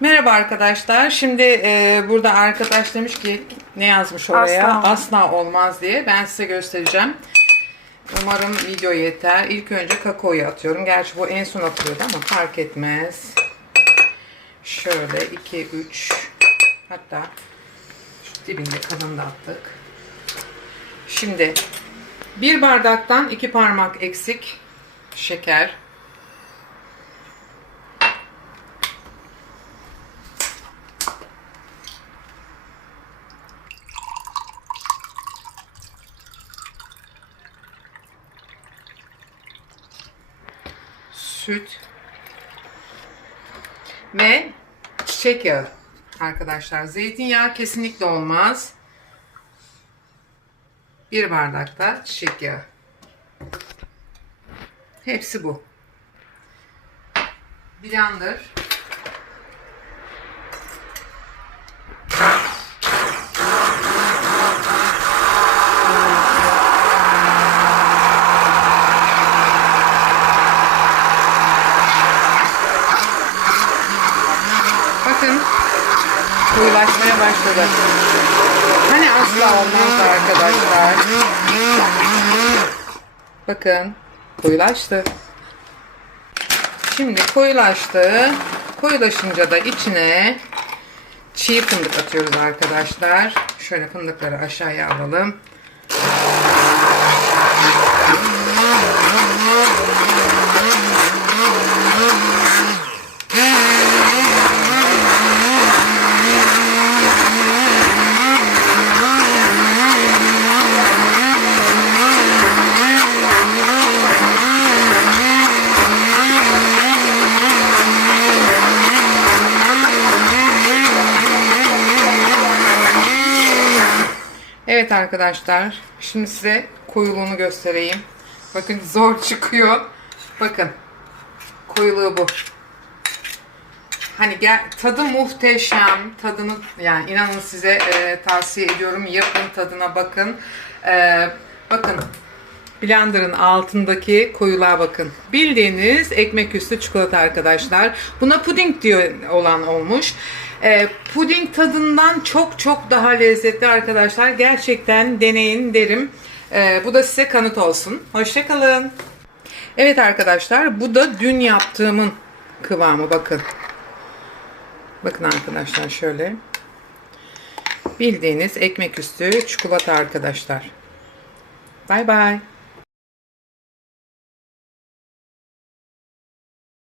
Merhaba arkadaşlar. Şimdi e, burada arkadaş demiş ki ne yazmış oraya? Asla. Asla, olmaz diye. Ben size göstereceğim. Umarım video yeter. İlk önce kakaoyu atıyorum. Gerçi bu en son atılıyordu ama fark etmez. Şöyle 2, 3 hatta şu dibinde kalın da attık. Şimdi bir bardaktan iki parmak eksik şeker. Süt ve çiçek yağı arkadaşlar. Zeytinyağı kesinlikle olmaz. Bir bardakta çiçek yağı. Hepsi bu. Blender. Bakın koyulaşmaya başladı. Hani asla olmazdı arkadaşlar. Bakın koyulaştı. Şimdi koyulaştı. Koyulaşınca da içine çiğ fındık atıyoruz arkadaşlar. Şöyle fındıkları aşağıya alalım. Evet arkadaşlar. Şimdi size koyuluğunu göstereyim. Bakın zor çıkıyor. Bakın. Koyuluğu bu. Hani gel, tadı muhteşem. Tadını yani inanın size e, tavsiye ediyorum. Yapın tadına bakın. E, bakın. Blender'ın altındaki koyuluğa bakın. Bildiğiniz ekmek üstü çikolata arkadaşlar. Buna puding diyor olan olmuş. E, puding tadından çok çok daha lezzetli arkadaşlar. Gerçekten deneyin derim. E, bu da size kanıt olsun. Hoşçakalın. Evet arkadaşlar bu da dün yaptığımın kıvamı bakın. Bakın arkadaşlar şöyle. Bildiğiniz ekmek üstü çikolata arkadaşlar. Bay bay.